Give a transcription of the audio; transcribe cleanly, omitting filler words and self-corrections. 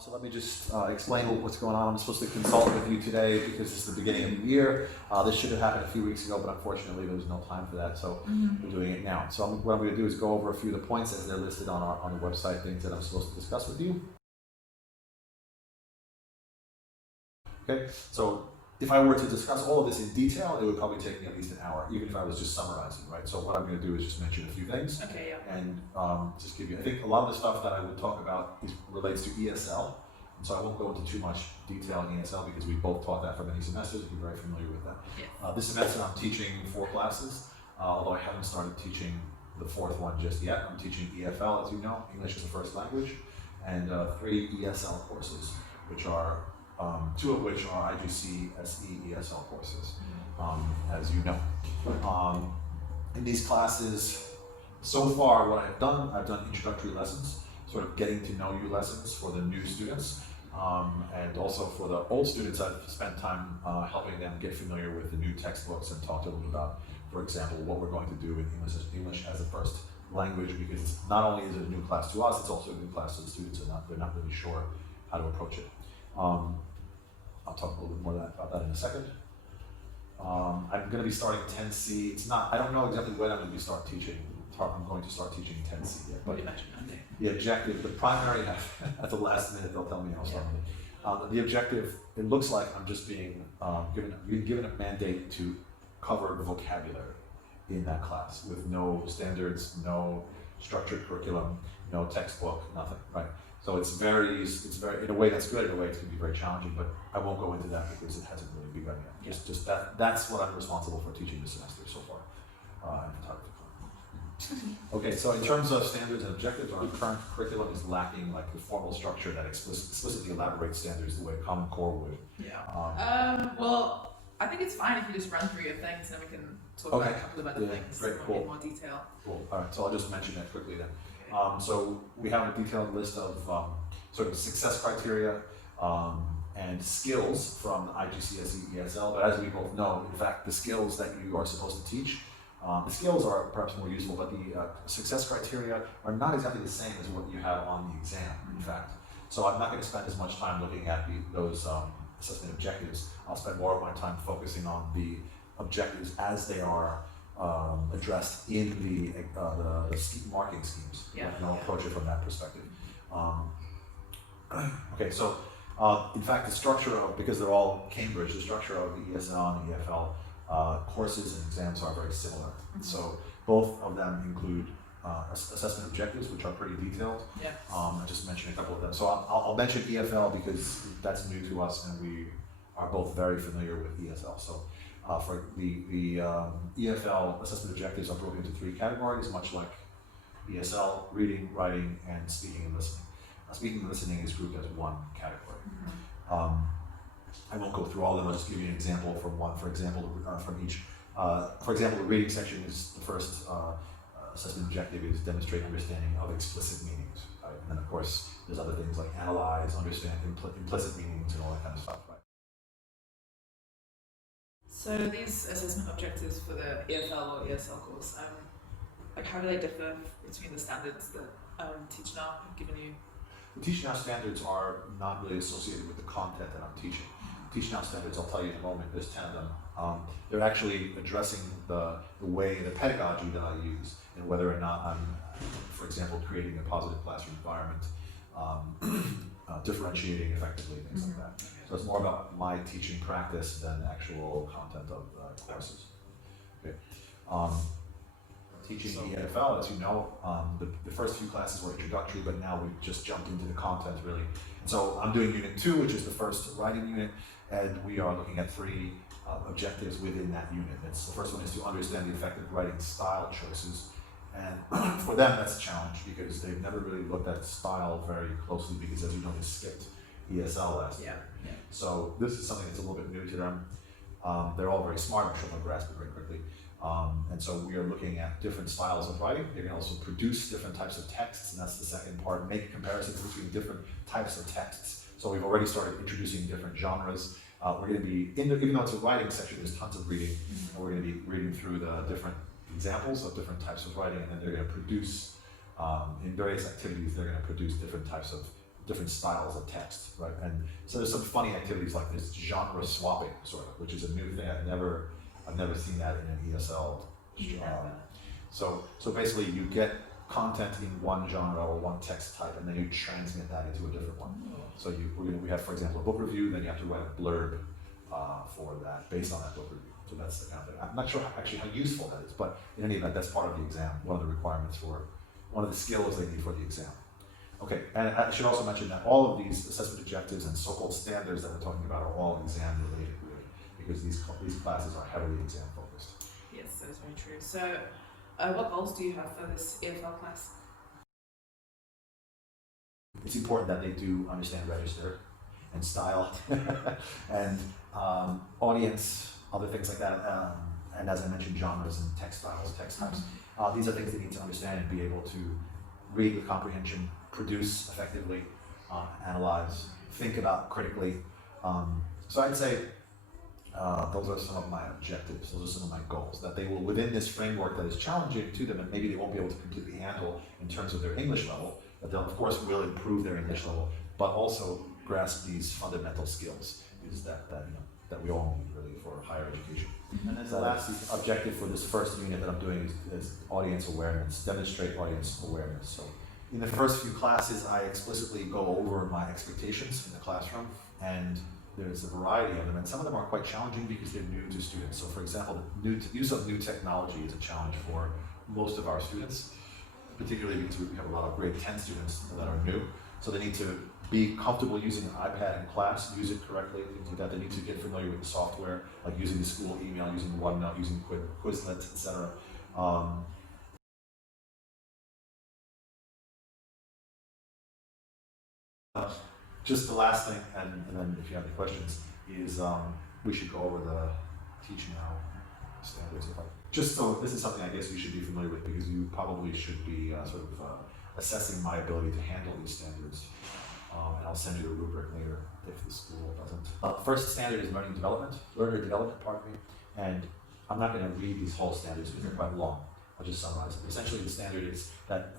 So let me just explain what's going on. I'm supposed to consult with you today because this is the beginning of the year. This should have happened a few weeks ago, but unfortunately there was no time for that, so we're doing it now. So what I'm going to do is go over a few of the points as they're listed on the website, things that I'm supposed to discuss with you. Okay, so if I were to discuss all of this in detail, it would probably take me at least an hour, even if I was just summarizing, right? So what I'm going to do is just mention a few things. Okay, yeah. And just give you, I think a lot of the stuff that I would talk about relates to ESL. And so I won't go into too much detail in ESL because we both taught that for many semesters. You're very familiar with that. Yeah. This semester I'm teaching 4 classes, although I haven't started teaching the 4th one just yet. I'm teaching EFL, as you know, English as a First Language, and 3 ESL courses, which are 2 of which are IGC SE ESL courses, as you know. In these classes, so far what I've done introductory lessons, sort of getting to know you lessons for the new students, and also for the old students I've spent time helping them get familiar with the new textbooks and talk to them about, for example, what we're going to do in English as a First Language, because not only is it a new class to us, it's also a new class to the students, and they're not really sure how to approach it. I'll talk a little bit more about that in a second. I'm going to be starting 10C. I don't know exactly when I'm going to start teaching 10C yet, but the objective, the primary, at the last minute they'll tell me I'll start. The objective, it looks like I'm just being given a mandate to cover the vocabulary in that class with no standards, no structured curriculum, no textbook, nothing, right? So it's very, in a way that's good, in a way it's going to be very challenging, but I won't go into that because it hasn't really begun yet. Just that's what I'm responsible for teaching this semester so far in photography. Okay, so in terms of standards and objectives, our current curriculum is lacking like the formal structure that explicitly elaborates standards the way Common Core would. Yeah. Well, I think it's fine if you just run through your things and then we can talk about a couple of other things in more detail. Cool. All right, so I'll just mention that quickly then. So we have a detailed list of sort of success criteria and skills from the IGCSE ESL, but as we both know, in fact, the skills that you are supposed to teach, the skills are perhaps more useful, but the success criteria are not exactly the same as what you have on the exam, in fact. So I'm not going to spend as much time looking at those assessment objectives. I'll spend more of my time focusing on the objectives as they are addressed in the marking schemes. And I'll approach it from that perspective. Okay, so in fact, the structure of, because they're all Cambridge, the structure of the ESL and EFL courses and exams are very similar. So both of them include assessment objectives, which are pretty detailed. I just mentioned a couple of them. So I'll mention EFL because that's new to us and we are both very familiar with ESL. So for the EFL assessment objectives are broken into 3 categories, much like ESL: reading, writing, and speaking and listening. Speaking and listening is grouped as one category. I won't go through all of them. I'll just give you an example from one. For example, from each. For example, the reading section is the first assessment objective is demonstrate understanding of explicit meanings. Right? And then of course there's other things like analyze, understand implicit meanings, and all that kind of stuff. Right? So these assessment objectives for the EFL or ESL course, like how do they differ between the standards that Teach Now have given you? The Teach Now standards are not really associated with the content that I'm teaching. Teach Now standards, I'll tell you in a moment, there's 10 of them. They're actually addressing the way, the pedagogy that I use, and whether or not I'm, for example, creating a positive classroom environment, differentiating effectively, things like that. So it's more about my teaching practice than actual content of the courses. Okay. Teaching EFL, as you know, the first few classes were introductory, but now we've just jumped into the content really. And so I'm doing Unit 2, which is the first writing unit, and we are looking at 3 objectives within that unit. The first one is to understand the effective writing style choices. And for them, that's a challenge because they've never really looked at style very closely because, as you know, they skipped ESL last year. So this is something that's a little bit new to them. They're all very smart, I'm sure they'll grasp it very quickly. And so we are looking at different styles of writing. They can also produce different types of texts, and that's the second part, make comparisons between different types of texts. So we've already started introducing different genres. We're going to be, even though it's a writing section, there's tons of reading, and we're going to be reading through the different examples of different types of writing, and then they're going to produce, in various activities, they're going to produce different types of different styles of text, right? And so there's some funny activities like this genre swapping, sort of, which is a new thing. I've never seen that in an ESL. So basically, you get content in one genre or one text type, and then you transmit that into a different one. So we have, for example, a book review. Then you have to write a blurb for that based on that book review. So that's the kind of thing. I'm not sure actually how useful that is, but in any event, that's part of the exam. One of the requirements for one of the skills they need for the exam. Okay, and I should also mention that all of these assessment objectives and so-called standards that we're talking about are all exam related, really, because these classes are heavily exam focused. Yes, that is very true. So, what goals do you have for this EFL class? It's important that they do understand register and style and audience, other things like that. And as I mentioned, genres and text styles, text types. These are things they need to understand and be able to read with comprehension, produce effectively, analyze, think about critically. So I'd say those are some of my objectives, those are some of my goals, that they will, within this framework that is challenging to them and maybe they won't be able to completely handle in terms of their English level, but they'll of course will improve their English level, but also grasp these fundamental skills that we all need really for higher education. And then the last objective for this first unit that I'm doing is audience awareness, demonstrate audience awareness. So in the first few classes, I explicitly go over my expectations in the classroom, and there's a variety of them, and some of them are quite challenging because they're new to students. So for example, the use of new technology is a challenge for most of our students, particularly because we have a lot of grade 10 students that are new. So they need to be comfortable using an iPad in class, use it correctly, things like that. They need to get familiar with the software, like using the school email, using OneNote, using Quizlet, etc. Just the last thing, and then if you have any questions, is we should go over the Teach Now standards. Just so this is something I guess you should be familiar with because you probably should be assessing my ability to handle these standards. And I'll send you the rubric later if the school doesn't. First standard is learner development, pardon me. And I'm not going to read these whole standards because they're quite long. I'll just summarize them. Essentially, the standard is that